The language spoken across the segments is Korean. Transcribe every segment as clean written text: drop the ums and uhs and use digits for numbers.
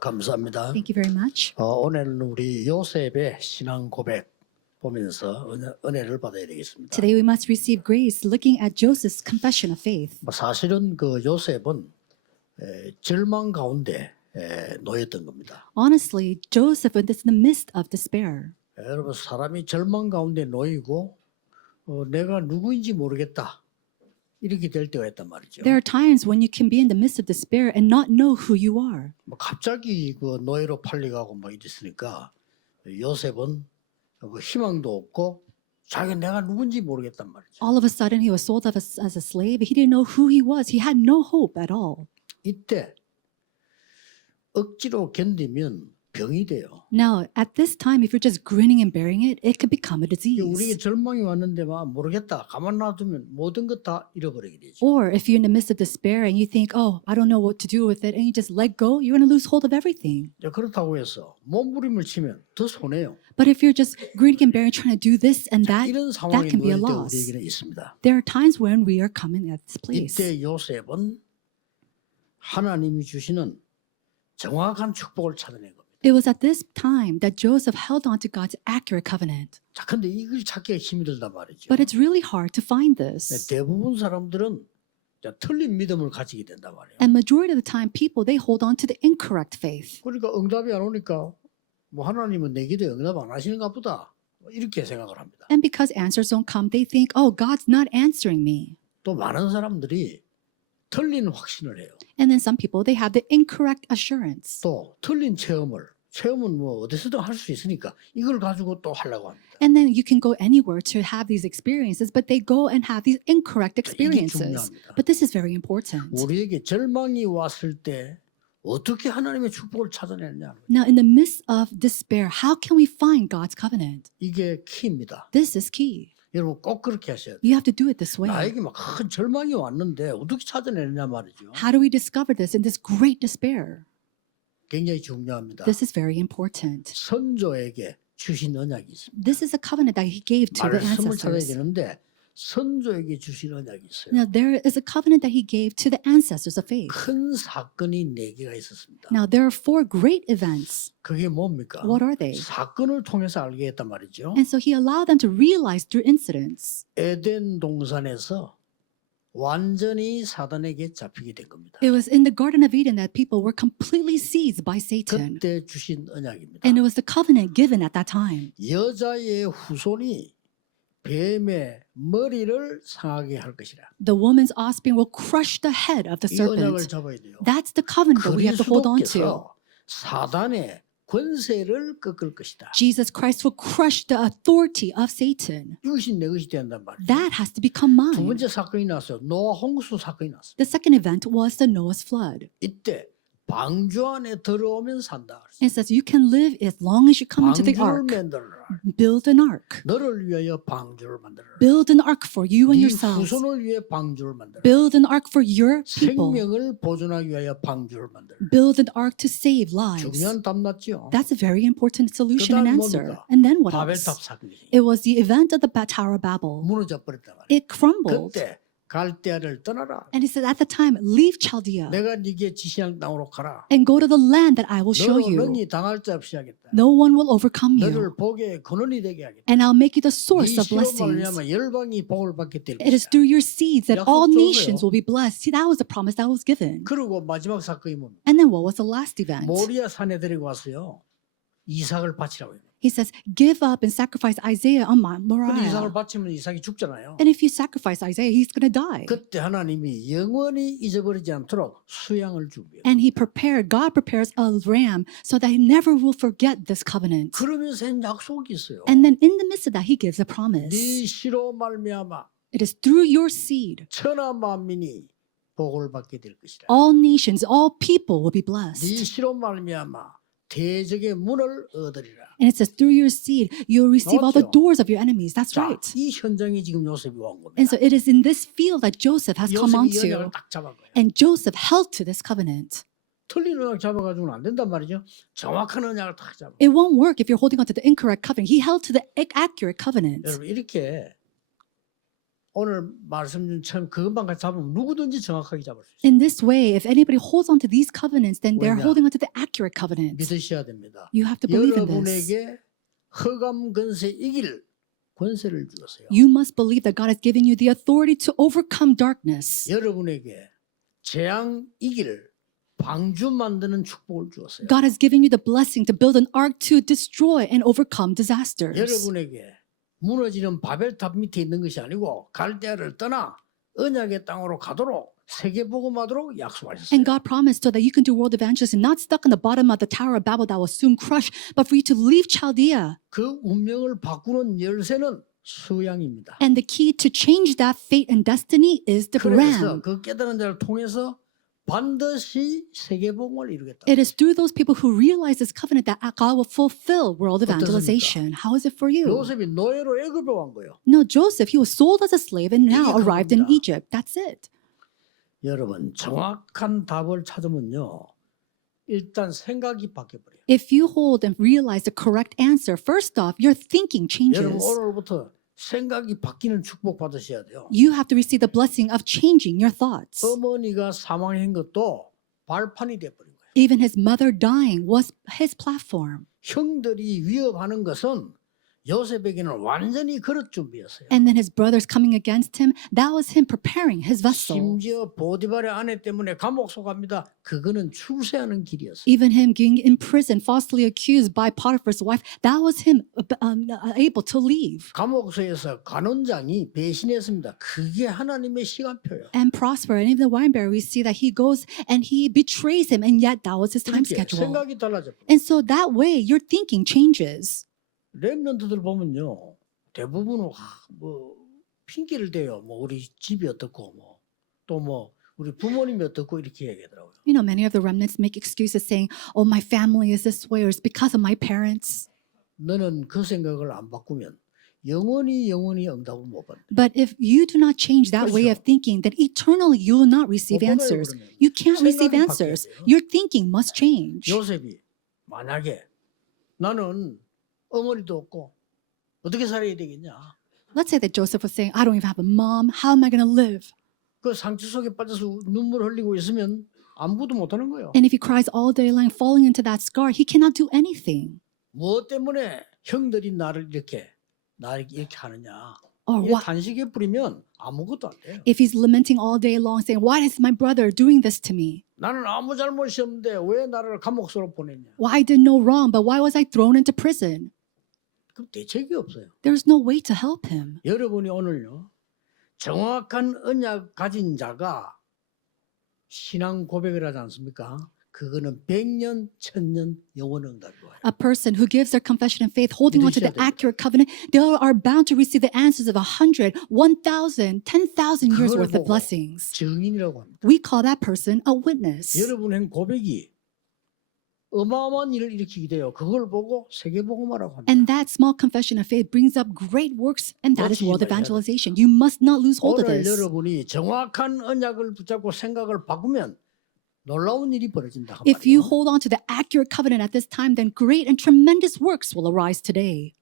감사합니다. Thank you very much. 오늘은 우리 요셉의 신앙 고백 보면서 은혜를 받아야 되겠습니다. Today we must receive grace looking at Joseph's confession of faith. 사실은 그 요셉은 절망 가운데 놓였던 겁니다. Honestly, Joseph was in the midst of despair. 여러분 사람이 절망 가운데 놓이고 내가 누구인지 모르겠다 이렇게 될 때가 있단 말이죠. There are times when you can be in the midst of despair and not know who you are. 갑자기 그 노예로 팔려가고 뭐 이랬으니까 요셉은 그 희망도 없고 자기 내가 누군지 모르겠단 말이죠. All of a sudden, he was sold as a slave. He didn't know who he was. He had no hope at all. 이때 억지로 견디면 병이 돼요. Now, at this time, if you're just grinning and bearing it, it could become a 우리에게 disease. 절망이 왔는데 막 모르겠다 가만 놔두면 모든 것 다 잃어버리게 되죠. Or if you're in the midst of despair and you think, oh, I don't know what to do with it, and you just let go, you're going to lose hold of everything. 그렇다고 해서 몸부림을 치면 더 손해요. But if you're just grinning and bearing, trying to do this and that, 이런 that 상황이 can be a 놓일 때 loss. 우리에게는 있습니다. There are times when we are coming at this place. 이때 요셉은 하나님이 주시는 정확한 축복을 찾아낸 겁니다. It was at this time that Joseph held on to God's accurate covenant. 자, 근데 이걸 찾기가 힘이 들단 말이죠. But it's really hard to find this. 대부분 사람들은 틀린 믿음을 가지게 된단 말이에요. And majority of the time, people, they hold on to the incorrect faith. 그러니까 응답이 안 오니까 뭐 하나님은 내 기도에 응답 안 하시는가 보다 이렇게 생각을 합니다. And because answers don't come, they think, oh, God's not answering me. 또 많은 사람들이 틀린 확신을 해요. And then some people, they have the incorrect assurance. 또 틀린 체험은 뭐 어디서든 할 수 있으니까 이걸 가지고 또 하려고 합니다. And then you can go anywhere to have these experiences, but they go and have these incorrect experiences. 중요합니다. But this is very important. 우리에게 절망이 왔을 때 어떻게 하나님의 축복을 찾아내느냐. Now, in the midst of despair, how can we find God's covenant? 이게 키입니다. This is key. 여러분 꼭 그렇게 하셔야 돼요. You have to do it this way. 나에게 막 큰 절망이 왔는데 어떻게 찾아내느냐 말이죠. How do we discover this in this great despair? 굉장히 중요합니다. This is very important. 선조에게 주신 언약이 있습니다. This is a covenant that he gave to the 말씀을 찾아야 ancestors. 되는데 선조에게 주신 언약이 있어요. Now, there is a covenant that he gave to the ancestors of faith. 큰 사건이 4개가 있었습니다. Now, there are 4 great events. 그게 뭡니까? What are they? 사건을 통해서 알게 했단 말이죠. And so he allowed them to realize through incidents. 에덴 동산에서 완전히 사단에게 잡히게 된 겁니다. It was in the Garden of Eden that people were completely seized by Satan. 그때 주신 언약입니다. And it was the covenant given at that time. 여자의 후손이 뱀의 머리를 상하게 할 것이라. The woman's offspring will crush the head of the 이 언약을 serpent. 잡아야 돼요. That's the covenant that we have to hold on to. 그리스도께서 사단의 권세를 꺾을 것이다. Jesus Christ will crush the authority of Satan. 이것이 내 것이 된단 말이에요. That has to become 두 mine. 번째 사건이 났어요. 노아 홍수 사건이 났어요. The second event was the Noah's flood. 이때 방주 안에 들어오면 산다. It says you can live as long as you come into the 방주를 ark. 만들어라. Build an ark. 너를 위하여 방주를 만들어라. Build an ark for you and 네 yourselves. 후손을 위해 방주를 만들어라. Build an ark for your people. 생명을 보존하기 위하여 방주를 만들어라. Build an ark to save lives. 중요한 답 맞죠? That's a very important solution and 그다음 answer. 뭡니까? And then what else? 바벨탑 사건이지. It was the event of the Tower of Babel. 무너져 버렸단 말이야. It crumbled. 그때 갈대아를 떠나라. And he said at the time, leave Chaldea 내가 네게 지시한 땅으로 가라. and go to the land that I will show 너로 you. 능히 당할 자 없이 하겠다. No one will overcome you. 너를 복의 근원이 되게 하겠다. And I'll make you the 네 source of 씨로 blessings. 말미암아 열방이 복을 받게 될 It is 것이다. through your seeds that all 약속 nations 줘서요. will be blessed. See, that was the promise that was given. 그리고 마지막 사건이 뭡니까? And then what was the last event? 모리아 산에 데리고 왔어요. 이삭을 바치라고 해요. He says, give up and sacrifice Isaiah on Mount 근데 이삭을 Moriah. 바치면 이삭이 죽잖아요. And if you sacrifice Isaiah, he's going to die. 그때 하나님이 영원히 잊어버리지 않도록 수양을 준비해요. And God prepares a ram so that he never will forget this covenant. 그러면서 한 약속이 있어요. And then in the midst of that, he gives a promise. 네 씨로 말미암아 It is through your seed, 천하 만민이 복을 받게 될 것이라. all nations, all people will be 네 blessed. 씨로 말미암아 대적의 문을 얻으리라. And it says, through your seed, you'll receive all the 맞죠? doors of your enemies. That's 자, right. 이 현장에 지금 요셉이 온 겁니다. And so it is in this field that Joseph has come 요셉이 이 onto. 언약을 딱 잡은 거예요. And Joseph held to this covenant. 틀린 언약 잡아가지고는 안 된단 말이죠. 정확한 언약을 딱 잡아. It won't work if you're holding on to the incorrect covenant. He held to the accurate covenant. 여러분 이렇게 오늘 말씀 준 처음 그것만 같이 잡으면 누구든지 정확하게 잡을 수 있어요. In this way, if anybody holds on to these covenants, then they're 왜냐? holding on to the accurate covenants. 믿으셔야 됩니다. You have to believe in this. 여러분에게 흑암 권세 이길 권세를 주었어요. You must believe that God has given you the authority to overcome darkness. 여러분에게 재앙 이길 방주 만드는 축복을 주었어요. God has given you the blessing to build an ark to destroy and overcome disasters. 여러분에게 무너지는 바벨탑 밑에 있는 것이 아니고 갈대아를 떠나 언약의 땅으로 가도록 세계복음하도록 약속하셨어요. And God promised so that you can do world evangelism, not stuck on the bottom of the Tower of Babel that will soon crush, but for you to leave Chaldea. 그 운명을 바꾸는 열쇠는 수양입니다. And the key to change that fate and destiny is the 그래서 ram. 그 깨달은 자를 통해서 반드시 세계복음을 이루겠다. It is through those people who realize this covenant that God will fulfill world 어떻습니까? evangelization. How is it for you? 요셉이 노예로 애굽에 온 거예요. No, Joseph, he was sold as a slave and now 이게 arrived in 그겁니다. Egypt. That's it. 여러분 정확한 답을 찾으면요. 일단 생각이 바뀌어버려요. If you hold and realize the correct answer, first off, your thinking 여러분 changes. 오늘부터 생각이 바뀌는 축복 받으셔야 돼요. You have to receive the blessing of changing your thoughts. 어머니가 사망한 것도 발판이 돼버린 거예요. Even his mother dying was his platform. 형들이 위협하는 것은 요셉에게는 완전히 그릇 준비였어요. And then his brothers coming against him, that was him preparing his vessel. 심지어 보디발의 아내 때문에 감옥 속갑니다. 그거는 출세하는 길이었어요. Even him being in prison, falsely accused by Potiphar's wife, that was him able to leave 감옥소에서 관원장이 배신했습니다. 그게 하나님의 시간표예요. and prosper. And even the winebearer, we see that he goes and he betrays him, and yet that was his time 이렇게 schedule. 생각이 달라져. And so that way, your thinking changes. 렘넌트들 보면요, 대부분은 뭐 핑계를 대요. 뭐 우리 집이 어떻고 뭐 또 뭐 우리 부모님이 어떻고 이렇게 얘기하더라고요. You know, many of the remnants make excuses saying, "Oh, my family is this way, or it's because of my parents." 너는 그 생각을 안 바꾸면 영원히 응답을 못 받는다. But if you do not change that way of thinking, then eternally you will not receive 못 받아요, answers. 그러면. You can't receive 생각이 answers. 바뀌어야 돼요. Your thinking must change. 요셉이 만약에 나는 어머니도 없고 어떻게 살아야 되겠냐? Let's say that Joseph was saying, "I don't even have a mom. How am I going to live?" 그 상처 속에 빠져서 눈물 흘리고 있으면 아무것도 못하는 거예요. And if he cries all day long, falling into that scar, he cannot do anything. 무엇 때문에 형들이 나를 이렇게 하느냐? Or 이 what? 단식에 뿌리면 아무것도 안 돼요. If he's lamenting all day long, saying, "Why is my brother doing this to me? 나는 아무 잘못이 없는데 왜 나를 감옥소로 보냈냐? Why I did no wrong, but why was I thrown into prison?" 그 대책이 없어요. There's no way to help him. 여러분이 오늘요 정확한 언약 가진 자가 신앙 고백을 하지 않습니까? 그거는 100년, 1000년 영원 응답이 와요. A person who gives their confession of faith, holding on to the 믿으셔야 됩니다. accurate covenant, they are bound to receive the answers of 100, 1,000, 10,000 years 그걸 worth of 보고 blessings. 증인이라고 합니다. We call that person a witness. 여러분 행 고백이 어마어마한 일을 일으키게 돼요. 그걸 보고 세계복음화라고 합니다. And that small confession of faith brings up great works, and that is 놓치지 world 말아야 evangelization. You must not lose hold of 오늘 this. 여러분이 정확한 언약을 붙잡고 생각을 바꾸면 놀라운 일이 벌어진다. 그 If you 말이에요. hold on to the accurate covenant at this time, then great and tremendous works will arise today.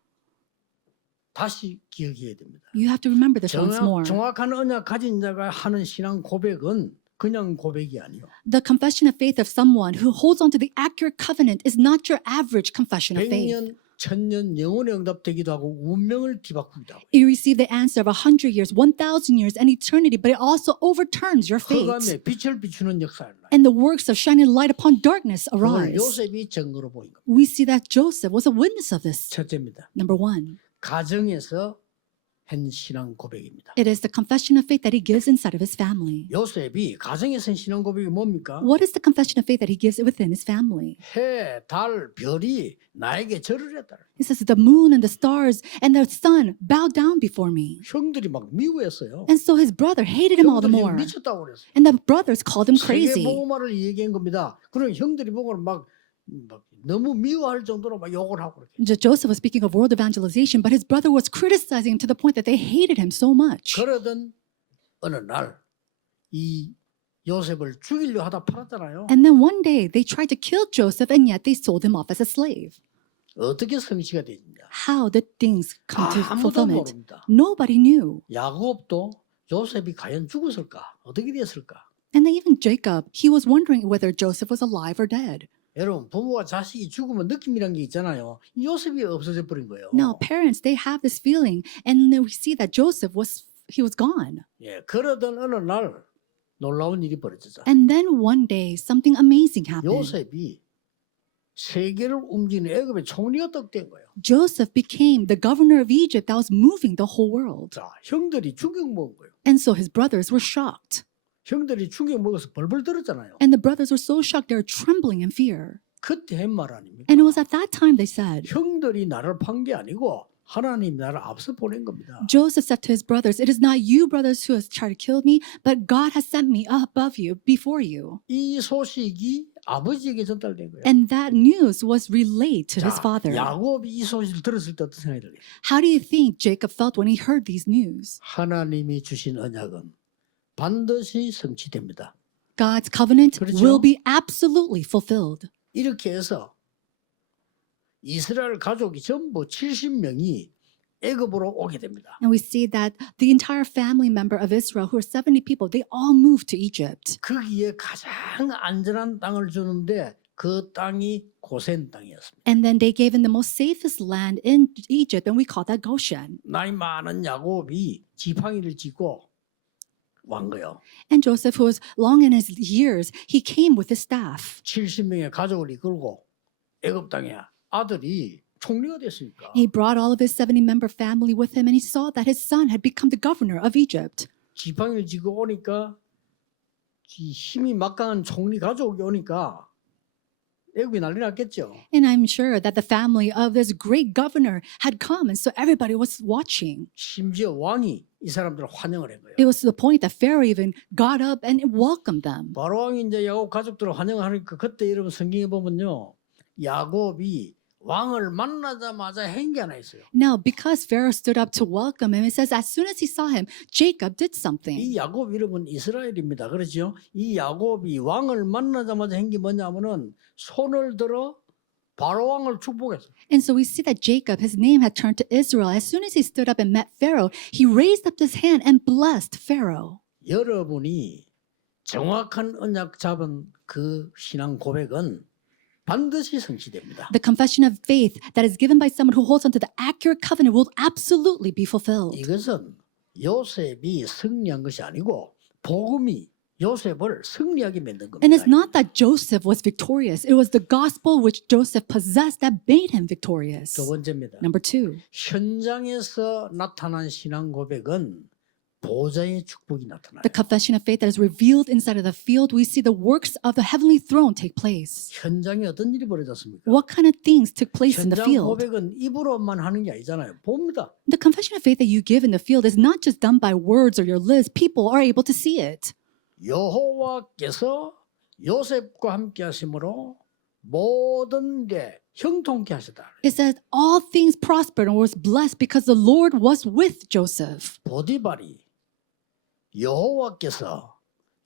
다시 기억해야 됩니다. You have to remember this once more. 정확한 언약 가진 자가 하는 신앙 고백은 그냥 고백이 아니요. The confession of faith of someone who holds on to the accurate covenant is not your average confession of faith. 100년, 1000년 영원의 응답되기도 하고 운명을 뒤바꾸기도 하고 You receive the answer of 100 years, 1,000 years, and eternity, but it also overturns your fate. 흑암에 빛을 비추는 역사를 나요. And the works of shining light upon darkness 그걸 arise. 요셉이 증거로 보인 겁니다. We see that Joseph was a witness of this. 첫째입니다. Number one, 가정에서 한 신앙 고백입니다. it is the confession of faith that he gives inside of his family. 요셉이 가정에서 한 신앙 고백이 뭡니까? What is the confession of faith that he gives within his family? 해, 달, 별이 나에게 절을 했다. He says, "The moon and the stars and the sun bow down before me." 형들이 막 미워했어요. And so his brother hated him all the 형들이 more. 미쳤다고 그랬어요. And the brothers called him crazy. 세계복음화를 얘기한 겁니다. 그럼 형들이 보고 막 너무 미워할 정도로 막 욕을 하고 그렇게. Joseph was speaking of world evangelization, but his brother was criticizing him to the point that they hated him so much. 그러던 어느 날 이 요셉을 죽이려 하다 팔았잖아요. And then one day they tried to kill Joseph, and yet they sold him off as a slave. 어떻게 성취가 되느냐? How did things come to 아무도 fulfillment? 모릅니다. Nobody knew. 야곱도 요셉이 과연 죽었을까? 어떻게 됐을까? And then even Jacob, he was wondering whether Joseph was alive or dead. 여러분 부모가 자식이 죽으면 느낌이란 게 있잖아요. 요셉이 없어져 버린 거예요. Now, parents, they have this feeling, and then we see that Joseph was gone. 예, 그러던 어느 날 놀라운 일이 벌어졌죠. And then one day, something amazing happened. 요셉이 세계를 움직이는 애굽의 총리가 딱 된 거예요. Joseph became the governor of Egypt that was moving the whole world. 자, 형들이 충격 먹은 거예요. And so his brothers were shocked. 형들이 충격 먹어서 벌벌 떨었잖아요. And the brothers were so shocked, they were trembling in fear. 그때 한 말 아닙니까? And it was at that time they said, 형들이 나를 판 게 아니고 하나님이 나를 앞서 보낸 겁니다. Joseph said to his brothers, "It is not you, brothers, who has tried to kill me, but God has sent me above you, before you." 이 소식이 아버지에게 전달된 거예요. And that news was relayed to his 자, father. 야곱이 이 소식을 들었을 때 어떤 생각이 들어요? How do you think Jacob felt when he heard these news? 하나님이 주신 언약은 반드시 성취됩니다. God's covenant 그렇죠? will be absolutely fulfilled. 이렇게 해서 이스라엘 가족이 전부 70명이 애굽으로 오게 됩니다. And we see that the entire family member of Israel, who are 70 people, they all moved to Egypt. 거기에 가장 안전한 땅을 주는데 그 땅이 고센 땅이었습니다. And then they gave him the most safest land in Egypt, and we call that Goshen. 나이 많은 야곱이 지팡이를 쥐고 왕 거예요. And Joseph, who was long in his years, he came with his staff. 70명의 가족을 이끌고 애굽 땅에 아들이 총리가 됐으니까 He brought all of his 70-member family with him, and he saw that his son had become the governor of Egypt. 지팡이를 쥐고 오니까 이 힘이 막강한 총리 가족이 오니까 애굽이 난리 났겠죠. And I'm sure that the family of this great governor had come, and so everybody was watching. 심지어 왕이 이 사람들을 환영을 한 거예요. It was to the point that Pharaoh even got up and welcomed them. 바로 왕이 이제 야곱 가족들을 환영하니까 그때 여러분 성경에 보면요. 야곱이 왕을 만나자마자 한 게 하나 있어요. Now, because Pharaoh stood up to welcome him, it says as soon as he saw him, Jacob did something. 이 야곱 이름은 이스라엘입니다. 그렇죠? 이 야곱이 왕을 만나자마자 한 게 뭐냐면은 손을 들어 바로 왕을 축복했어요. And so we see that Jacob, his name had turned to Israel. As soon as he stood up and met Pharaoh, he raised up his hand and blessed Pharaoh. 여러분이 정확한 언약 잡은 그 신앙 고백은 반드시 성취됩니다. The confession of faith that is given by someone who holds onto the accurate covenant will absolutely be fulfilled. 이것은 요셉이 승리한 것이 아니고 복음이 요셉을 승리하게 만든 겁니다. And it's not that Joseph was victorious. It was the gospel which Joseph possessed that made him victorious. 두 번째입니다. Number two, 현장에서 나타난 신앙 고백은 보좌의 축복이 나타나요. the confession of faith that is revealed inside of the field, we see the works of the heavenly throne take place. 현장에 어떤 일이 벌어졌습니까? What kind of things took place in the 현장 field? 고백은 입으로만 하는 게 아니잖아요. 봅니다. The confession of faith that you give in the field is not just done by words or your lips. People are able to see it. 여호와께서 요셉과 함께 하심으로 모든 게 형통케 하시다. It says all things prospered and was blessed because the Lord was with Joseph. 보디발이 여호와께서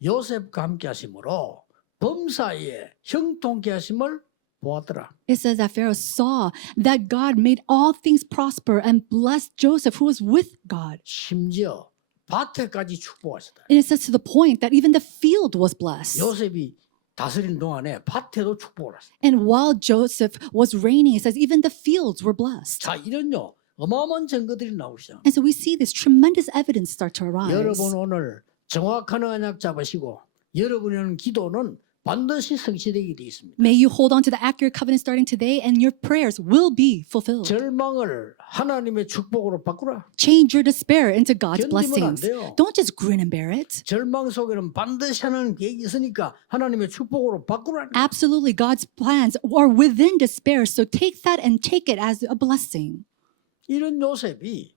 요셉과 함께 하심으로 범사에 형통케 하심을 보았더라. It says that Pharaoh saw that God made all things prosper and blessed Joseph, who was with God. 심지어 밭에까지 축복하시다. And it says to the point that even the field was blessed. 요셉이 다스리는 동안에 밭에도 축복을 하시다. And while Joseph was reigning, it says even the fields were blessed. 자, 이런요 어마어마한 증거들이 나오기 시작. And so we see this tremendous evidence start to arise. 여러분 오늘 정확한 언약 잡으시고 여러분이 하는 기도는 반드시 성취되게 되어 있습니다. May you hold on to the accurate covenant starting today, and your prayers will be fulfilled. 절망을 하나님의 축복으로 바꾸라. Change your despair into God's 견디면 안 blessings. 돼요. Don't just grin and bear it. 절망 속에는 반드시 하나님 계획이 있으니까 하나님의 축복으로 바꾸라. Absolutely, God's plans are within despair, so take that and take it as a blessing. 이런 요셉이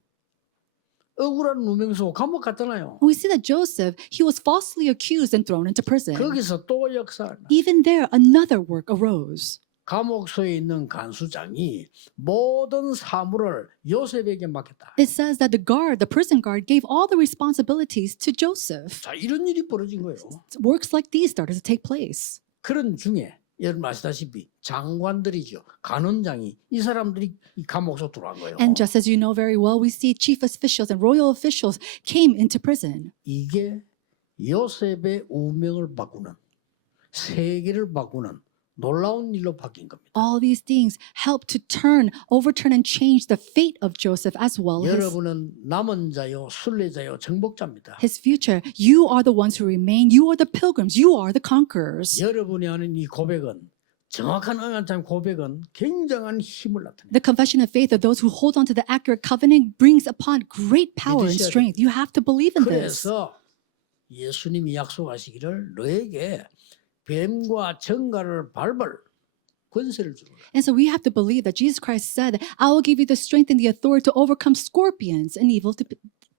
억울한 누명서 감옥 갔잖아요. We see that Joseph, he was falsely accused and thrown into prison. 거기서 또 역사. Even there, another work arose. 감옥소에 있는 간수장이 모든 사물을 요셉에게 맡겼다. It says that the prison guard, gave all the responsibilities to Joseph. 자, 이런 일이 벌어진 거예요. Works like these started to take place. 그런 중에 여러분 아시다시피 장관들이죠. 간원장이 이 사람들이 이 감옥 속 들어간 거예요. And just as you know very well, we see chief officials and royal officials came into prison. 이게 요셉의 운명을 바꾸는 세계를 바꾸는 놀라운 일로 바뀐 겁니다. All these things help to overturn and change the fate of Joseph as well as 여러분은 남은 자요, 순례자요, 정복자입니다. his future. You are the ones who remain. You are the pilgrims. You are the conquerors. 여러분이 하는 이 고백은 정확한 언약의 고백은 굉장한 힘을 나타내요. The confession of faith of those who hold on to the accurate covenant brings upon great power and 믿으셔야 strength. You have to believe in this. 그래서 예수님이 약속하시기를 너에게 뱀과 정갈을 밟을 권세를 주노라. And so we have to believe that Jesus Christ said, I will give you the strength and the authority to overcome scorpions and evil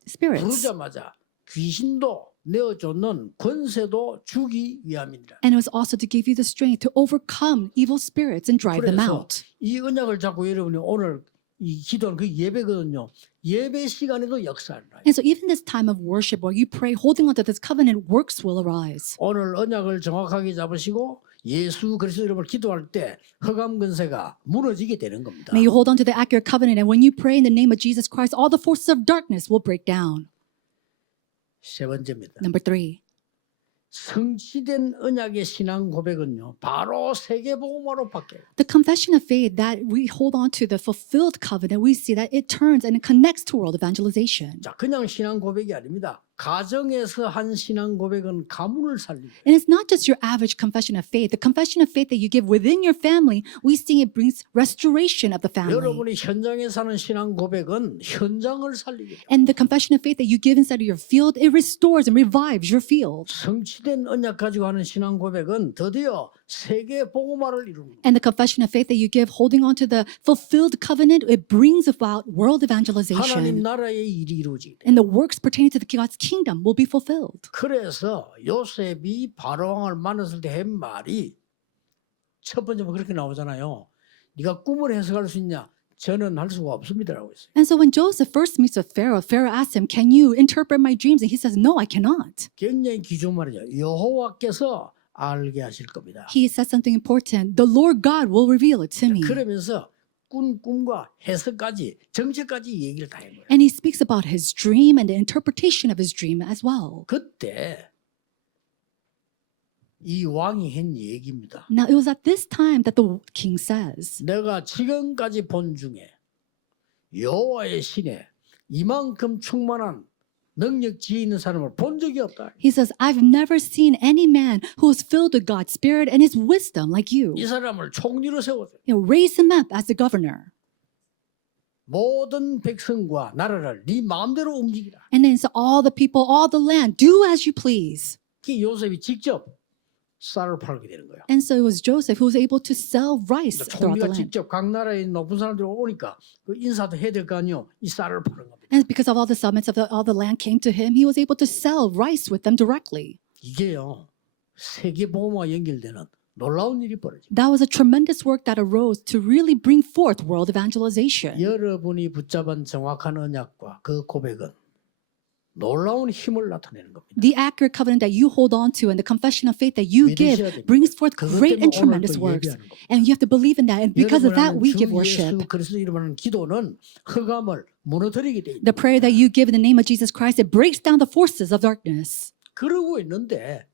spirits. 부르자마자 귀신도 내어쫓는 권세도 주기 위함이니라. And it was also to give you the strength to overcome evil spirits and drive them 그래서 out. 이 언약을 잡고 여러분이 오늘 이 기도는 그 예배거든요. 예배 시간에도 역사를 나요. And so even this time of worship where you pray, holding on to this covenant, works will arise. 오늘 언약을 정확하게 잡으시고 예수 그리스도 이름을 기도할 때 흑암 권세가 무너지게 되는 겁니다. May you hold on to the accurate covenant, and when you pray in the name of Jesus Christ, all the forces of darkness will break down. 세 번째입니다. Number 3. 성취된 언약의 신앙 고백은요. 바로 세계복음화로 바뀌어요. The confession of faith that we hold on to, the fulfilled covenant, we see that it turns and it connects to world evangelization. 자, 그냥 신앙 고백이 아닙니다. 가정에서 한 신앙 고백은 가문을 살리고 And it's not just your average confession of faith. The confession of faith that you give within your family, we see it brings restoration of the family. 여러분이 현장에 사는 신앙 고백은 현장을 살리게 돼요. And the confession of faith that you give inside of your field, it restores and revives your field. 성취된 언약 가지고 하는 신앙 고백은 드디어 세계 복음화를 이루는 거예요. And the confession of faith that you give holding on to the fulfilled covenant, it brings about world 하나님 evangelization. 나라의 일이 이루어지게 돼요. And the works pertaining to God's kingdom will be fulfilled. 그래서 요셉이 바로왕을 만났을 때 한 말이 첫 번째 그렇게 나오잖아요. 네가 꿈을 해석할 수 있냐? 저는 할 수가 없습니다라고 했어요. And so when Joseph first meets with Pharaoh, Pharaoh asks him, can you interpret my dreams? And he says, no, I cannot. 굉장히 귀중한 말이죠. 여호와께서 알게 하실 겁니다. He says something important. The Lord God will reveal it to me. 그러면서 꾼 꿈과 해석까지 정체까지 얘기를 다 한 거예요. And he speaks about his dream and the interpretation of his dream as well. 그때 이 왕이 한 얘기입니다. Now, it was at this time that the king says, 내가 지금까지 본 중에 여호와의 신에 이만큼 충만한 능력 지혜 있는 사람을 본 적이 없다. he says, I've never seen any man who is filled with God's spirit and his wisdom like you. 이 사람을 총리로 세웠어요. Raise him up as the governor. 모든 백성과 나라를 네 마음대로 움직이라. And then so all the people, all the land, do as you please. 그 요셉이 직접 쌀을 팔게 되는 거예요. And so it was Joseph who was able to sell rice throughout the 총리가 land. 직접 각 나라의 높은 사람들이 오니까 그 인사도 해야 될 거 아니요. 이 쌀을 파는 겁니다. And because of all the summits of all the land came to him, he was able to sell rice with them directly. 이게요. 세계보험과 연결되는 놀라운 일이 벌어집니다. That was a tremendous work that arose to really bring forth world evangelization. 여러분이 붙잡은 정확한 언약과 그 고백은 놀라운 힘을 나타내는 겁니다. The accurate covenant that you hold on to and the confession of faith that you give 믿으셔야 됩니다. brings forth 그것 great and 때문에 오늘 tremendous 또 works. 예배하는 겁니다. And you have to believe in that. And because of that, we give 주 worship. 예수 그리스도 이름하는 기도는 흑암을 무너뜨리게 돼 The 있는 prayer that you give in the name of Jesus Christ, it breaks down the forces of darkness. 그러고 있는데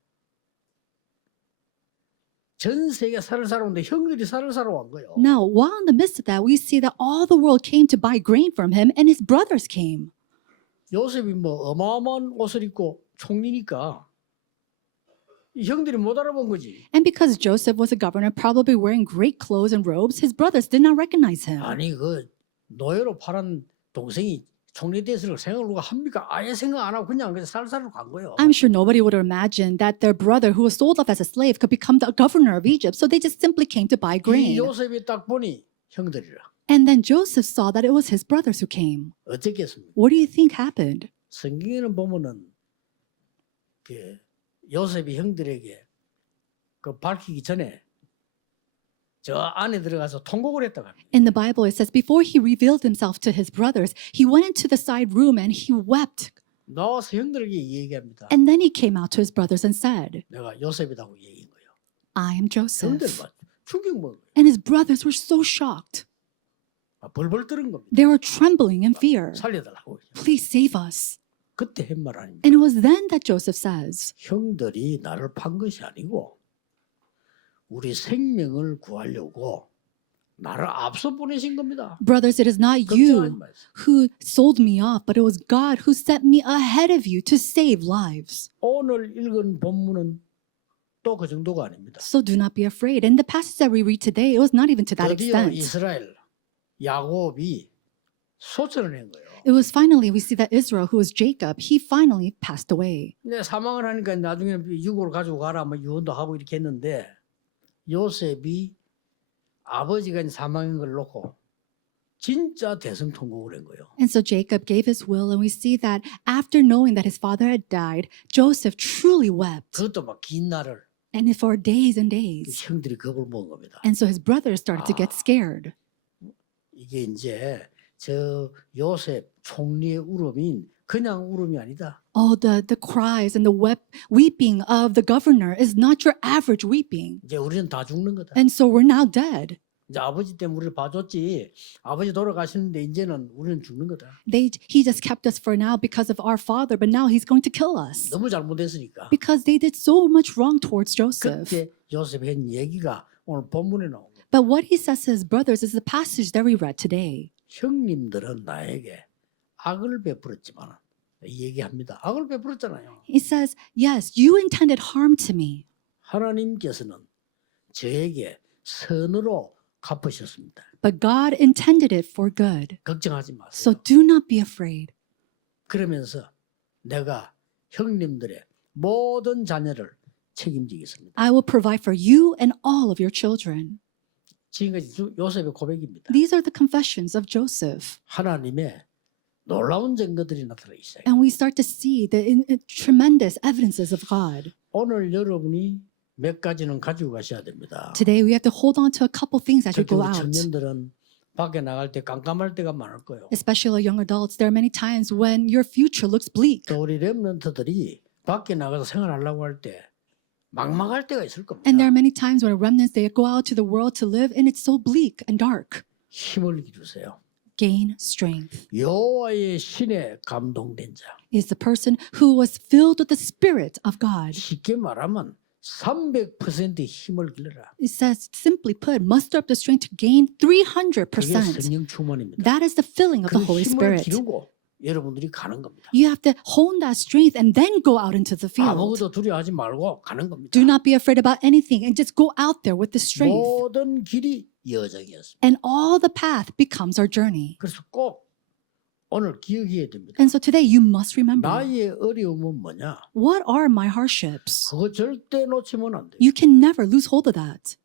전 세계 쌀을 사러 오는데 형들이 쌀을 사러 온 거예요. Now, while in the midst of that, we see that all the world came to buy grain from him and his brothers came. 요셉이 뭐 어마어마한 옷을 입고 총리니까 이 형들이 못 알아본 거지. And because Joseph was a governor, probably wearing great clothes and robes, his brothers did not recognize him. 아니 그 노예로 팔은 동생이 총리 대선을 생각을 누가 합니까? 아예 생각 안 하고 그냥 쌀쌀로 간 거예요. I'm sure nobody would have imagined that their brother, who was sold off as a slave, could become the governor of Egypt. So they just simply came to buy 이 grain. 요셉이 딱 보니 형들이라. And then Joseph saw that it was his brothers who came. 어떻겠습니까? What do you think happened? 성경에는 보면은 그 요셉이 형들에게 그 밝히기 전에 저 안에 들어가서 통곡을 했다고 합니다. In the Bible, it says before he revealed himself to his brothers, he went into the side room and he wept. 나와서 형들에게 얘기합니다. And then he came out to his brothers and said, 내가 요셉이라고 얘기한 거예요. I am 형들 Joseph. 막 충격 먹어요. And his brothers were so shocked. 벌벌 떠는 겁니다. They were trembling in fear. 살려달라고. Please save us. 그때 한 말 아닙니까? And it was then that Joseph says, 형들이 나를 판 것이 아니고 우리 생명을 구하려고 나를 앞서 보내신 겁니다. Brothers, it is not 걱정하지 you 마세요. who sold me off, but it was God who sent me ahead of you to save lives. 오늘 읽은 본문은 또 그 정도가 아닙니다. So do not be afraid. And the passage that we read today, it was not even to that 드디어 extent. 이스라엘 야곱이 소천을 한 거예요. It was finally, we see that Israel, who was Jacob, he finally passed away. 근데 사망을 하니까 나중에 유골 가지고 가라 뭐 유언도 하고 이렇게 했는데 요셉이 아버지가 사망한 걸 놓고 진짜 대성통곡을 한 거예요. And so Jacob gave his will, and we see that after knowing that his father had died, Joseph truly wept. 그것도 막 긴 날을 And for days and days. 형들이 겁을 먹은 겁니다. And so his brothers started to get scared. 이게 이제 저 요셉 총리의 울음인 그냥 울음이 아니다. Oh, the cries and the weeping of the governor is not your average weeping. 이제 우리는 다 죽는 거다. And so we're now dead. 이제 아버지 때문에 우리를 봐줬지. 아버지 돌아가시는데 이제는 우리는 죽는 거다. He just kept us for now because of our father, but now he's going to kill us. 너무 잘못했으니까. Because they did so much wrong towards Joseph. 그때 요셉이 한 얘기가 오늘 본문에 나온 거예요. But what he says to his brothers is the passage that we read today. 형님들은 나에게 악을 베풀었지만 얘기합니다. 악을 베풀었잖아요. He says, yes, you intended harm to me, 하나님께서는 저에게 선으로 갚으셨습니다. but God intended it for good. 걱정하지 So 마세요. do not be afraid. 그러면서 내가 형님들의 모든 자녀를 책임지겠습니다. I will provide for you and all of your children. 지금까지 요셉의 고백입니다. These are the confessions of Joseph. 하나님의 놀라운 증거들이 나타나 있어요. And we start to see the tremendous evidences of God. 오늘 여러분이 몇 가지는 가지고 가셔야 됩니다. Today, we have to hold on to a couple things as we 특히 go 우리 out. 청년들은 밖에 나갈 때 깜깜할 때가 많을 거예요. Especially young adults, there are many times when your future looks bleak. 또 우리 렘넌트들이 밖에 나가서 생활하려고 할 때 막막할 때가 있을 겁니다. And there are many times when remnants, they go out to the world to live and it's so bleak and dark. 힘을 기르세요. Gain strength 여호와의 신에 감동된 자. is the person who was filled with the Spirit of God. 쉽게 말하면 300% 힘을 길러라. It says, simply put, muster up the strength to gain 그게 300%. 성령 충만입니다. That is the filling of 그 the Holy 힘을 Spirit. 기르고 여러분들이 가는 겁니다. You have to hone that strength and then go out into the field. 아무것도 두려워하지 말고 가는 겁니다. Do not be afraid about anything and just go out there with the strength. 모든 길이 여정이었습니다. And all the path becomes our journey. 그래서 꼭 오늘 기억해야 됩니다. And so today you must remember, 나의 어려움은 뭐냐? what are my hardships? 그거 절대 놓치면 안 돼요. You can never lose hold of that.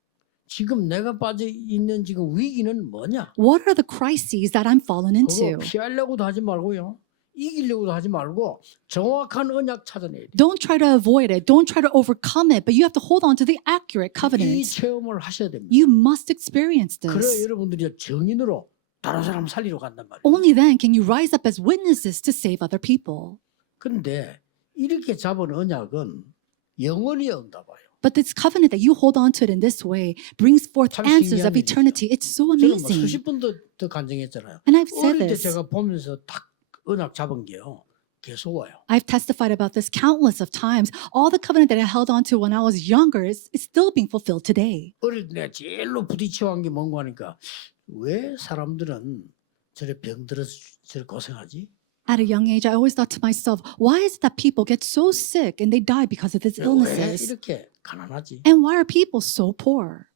지금 내가 빠져 있는 지금 위기는 뭐냐? What are the crises that I'm fallen 그거 into? 피하려고도 하지 말고요. 이기려고도 하지 말고 정확한 언약 찾아내야 돼요. Don't try to avoid it. Don't try to overcome it, but you have to hold on to the accurate 이 covenants. 체험을 하셔야 됩니다. You must experience 그래 this. 여러분들이 정인으로 다른 사람 살리러 간단 말이에요. Only then can you rise up as witnesses to save other people. 그런데 이렇게 잡은 언약은 영원히 응답해요. But this covenant that you hold on to it in this way brings forth 참 answers 신기한 of eternity. It's so 저는 뭐 amazing. 수십 번도 더 간증했잖아요. And I've said 어릴 때 this. 제가 보면서 딱 언약 잡은 게요. 계속 와요. I've testified about this countless of times. All the covenant that I held on to when I was younger is still being fulfilled today. 어릴 때 내가 제일로 부딪혀한 게 뭔가 하니까 왜 사람들은 저래 병들어서 저래 고생하지? At a young age, I always thought to myself, why is it that people get so sick and they die because of these 왜 illnesses? 이렇게 가난하지? And why are people so poor?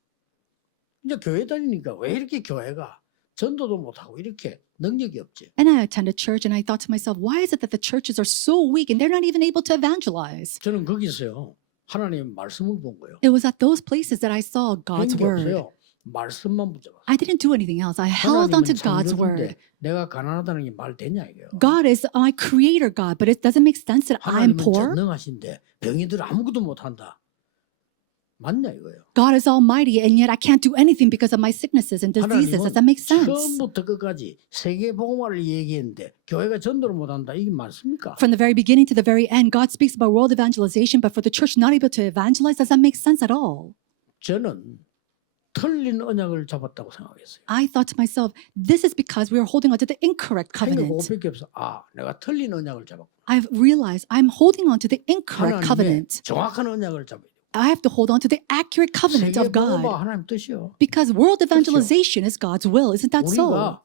이제 교회 다니니까 왜 이렇게 교회가 전도도 못하고 이렇게 능력이 없지? And I attended church and I thought to myself, why is it that the churches are so weak and they're not even able to evangelize? 저는 거기서요 하나님 말씀을 본 거예요. It was at those places that I saw God's 게 word. 없어요. 말씀만 붙잡았어요. I didn't do anything else. I held on to God's word. 내가 가난하다는 게 말 되냐 이게요. God is my creator God, but it doesn't make sense that I'm 하나님은 poor. 전능하신데 병이들 아무것도 못한다. 맞냐 이거예요. God is almighty and yet I can't do anything because of my sicknesses and diseases. Does that make sense? 처음부터 끝까지 세계 복음화를 얘기했는데 교회가 전도를 못한다. 이게 맞습니까? From the very beginning to the very end, God speaks about world evangelization, but for the church not able to evangelize, does that make sense at all? 저는 틀린 언약을 잡았다고 생각했어요. I thought to myself, this is because we are holding on to the incorrect 생각 covenant. 500개 없어. 내가 틀린 언약을 잡았고. I've realized I'm holding on to the incorrect 하나님의 covenant. 정확한 언약을 잡아야 돼요. I have to hold on to the accurate covenant of God. 세계복음화 하나님 뜻이요. Because world evangelization is God's will. Isn't that so? 우리가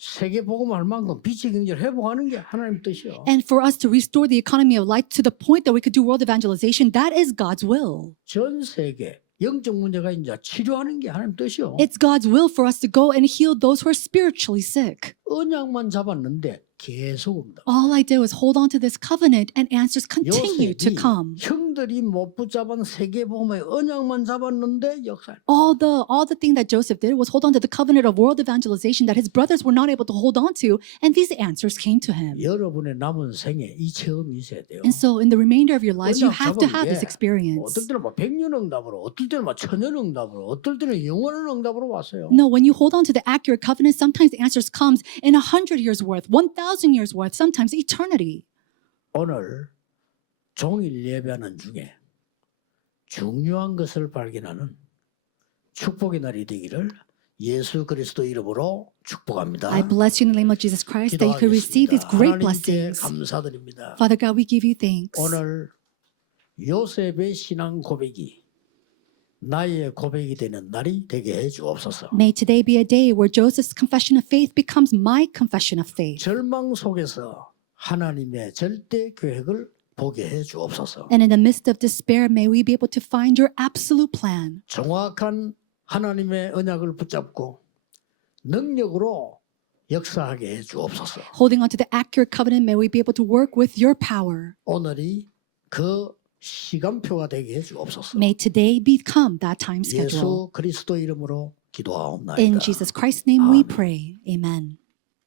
세계복음 할 만큼 빛의 경제를 회복하는 게 하나님 뜻이요. And for us to restore the economy of light to the point that we could do world evangelization, that is God's will. 전 세계 영적 문제가 이제 치료하는 게 하나님 뜻이요. It's God's will for us to go and heal those who are spiritually sick. 언약만 잡았는데 계속 옵니다. All I did was hold on to this covenant and answers continue to 요셉이 come. 형들이 못 붙잡은 세계복음의 언약만 잡았는데 역사. All the thing that Joseph did was hold on to the covenant of world evangelization that his brothers were not able to hold on to, and these answers came to him. 여러분의 남은 생에 이 체험이 있어야 돼요. And so in the remainder of your lives, you 언약 have to 잡은 have 게 this experience. 어떨 때는 막 100년 응답으로, 어떨 때는 막 1000년 응답으로, 어떨 때는 영원한 응답으로 왔어요. No, when you hold on to the accurate covenant, sometimes the answers comes in 100 years worth, 1,000 years worth, sometimes eternity. 오늘 종일 예배하는 중에 중요한 것을 발견하는 축복의 날이 되기를 예수 그리스도 이름으로 축복합니다. I bless you in the name of Jesus Christ that you could receive these great 하나님께 blessings. 감사드립니다. Father God, we give you thanks. 오늘 요셉의 신앙 고백이 나의 고백이 되는 날이 되게 해 주옵소서. May today be a day where Joseph's confession of faith becomes my confession of faith. 절망 속에서 하나님의 절대 계획을 보게 해 주옵소서. And in the midst of despair, may we be able to find your absolute plan. 정확한 하나님의 언약을 붙잡고 능력으로 역사하게 해 주옵소서. Holding on to the accurate covenant, may we be able to work with your power. 오늘이 그 시간표가 되게 해 주옵소서. May today become that time schedule. 예수 그리스도 이름으로 기도하옵나이다. In Jesus Christ's name we 아멘. pray. Amen.